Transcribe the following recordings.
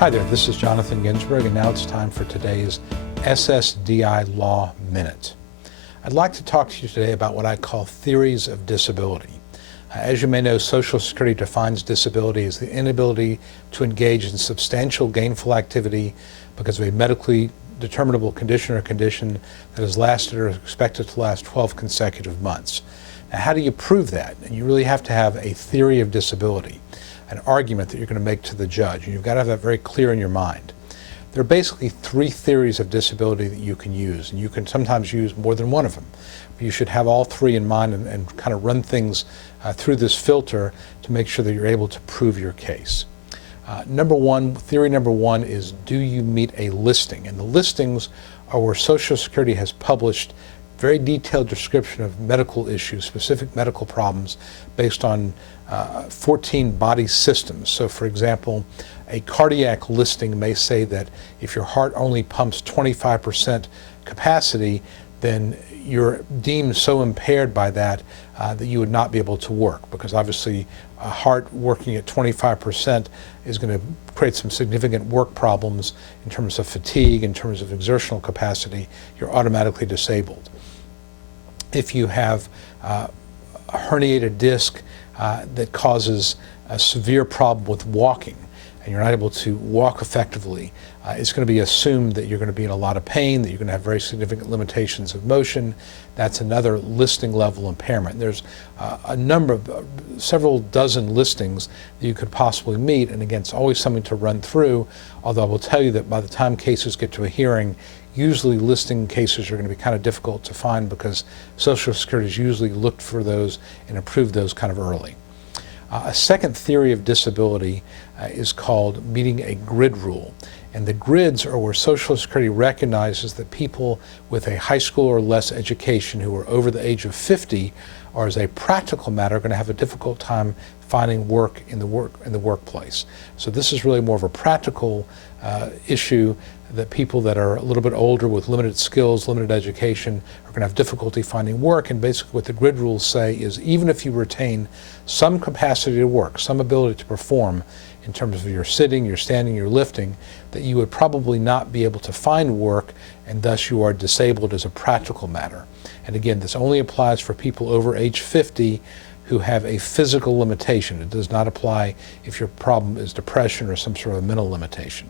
Hi there, this is Jonathan Ginsberg, and now it's time for today's SSDI Law Minute. I'd like to talk to you today about what I call theories of disability. As you may know, Social Security defines disability as the inability to engage in substantial gainful activity because of a medically determinable condition or condition that has lasted or is expected to last 12 consecutive months. Now, how do you prove that? And you really have to have a theory of disability, an argument that you're going to make to the judge, and you've got to have that very clear in your mind. There are basically three theories of disability that you can use, and you can sometimes use more than one of them. But you should have all three in mind and kind of run things through this filter to make sure that you're able to prove your case. Theory number one is, do you meet a listing? And the listings are where Social Security has published very detailed description of medical issues, specific medical problems based on 14 body systems. So for example, a cardiac listing may say that if your heart only pumps 25% capacity, then you're deemed so impaired by that that you would not be able to work, because obviously a heart working at 25% is going to create some significant work problems in terms of fatigue, in terms of exertional capacity. You're automatically disabled. If you have a herniated disc that causes a severe problem with walking, and you're not able to walk effectively, it's going to be assumed that you're going to be in a lot of pain, that you're going to have very significant limitations of motion. That's another listing level impairment. There's several dozen listings that you could possibly meet, and again, it's always something to run through, although I will tell you that by the time cases get to a hearing, usually listing cases are going to be kind of difficult to find because Social Security has usually looked for those and approved those kind of early. A second theory of disability is called meeting a grid rule. And the grids are where Social Security recognizes that people with a high school or less education who are over the age of 50 are, as a practical matter, going to have a difficult time finding work in the workplace. So this is really more of a practical issue, that people that are a little bit older with limited skills, limited education, are going to have difficulty finding work. And basically what the grid rules say is, even if you retain some capacity to work, some ability to perform in terms of your sitting, your standing, your lifting, that you would probably not be able to find work, and thus you are disabled as a practical matter. And again, this only applies for people over age 50 who have a physical limitation. It does not apply if your problem is depression or some sort of mental limitation.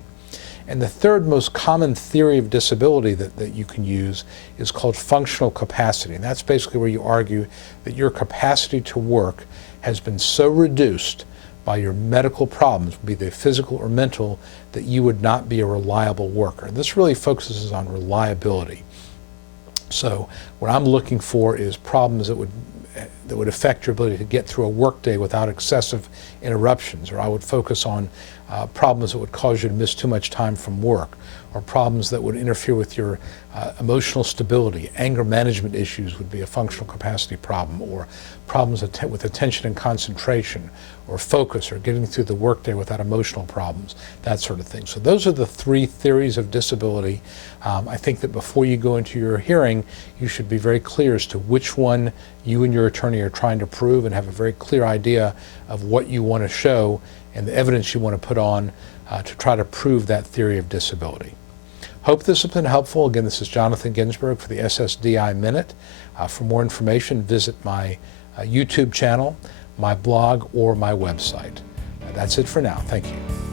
And the third most common theory of disability that you can use is called functional capacity. And that's basically where you argue that your capacity to work has been so reduced by your medical problems, be they physical or mental, that you would not be a reliable worker. And this really focuses on reliability. So what I'm looking for is problems that would affect your ability to get through a workday without excessive interruptions, or I would focus on problems that would cause you to miss too much time from work, or problems that would interfere with your emotional stability. Anger management issues would be a functional capacity problem, or problems with attention and concentration, or focus, or getting through the workday without emotional problems, that sort of thing. So those are the three theories of disability. I think that before you go into your hearing, you should be very clear as to which one you and your attorney are trying to prove, and have a very clear idea of what you want to show and the evidence you want to put on to try to prove that theory of disability. Hope this has been helpful. Again, this is Jonathan Ginsberg for the SSDI Minute. For more information, visit my YouTube channel, my blog, or my website. That's it for now. Thank you.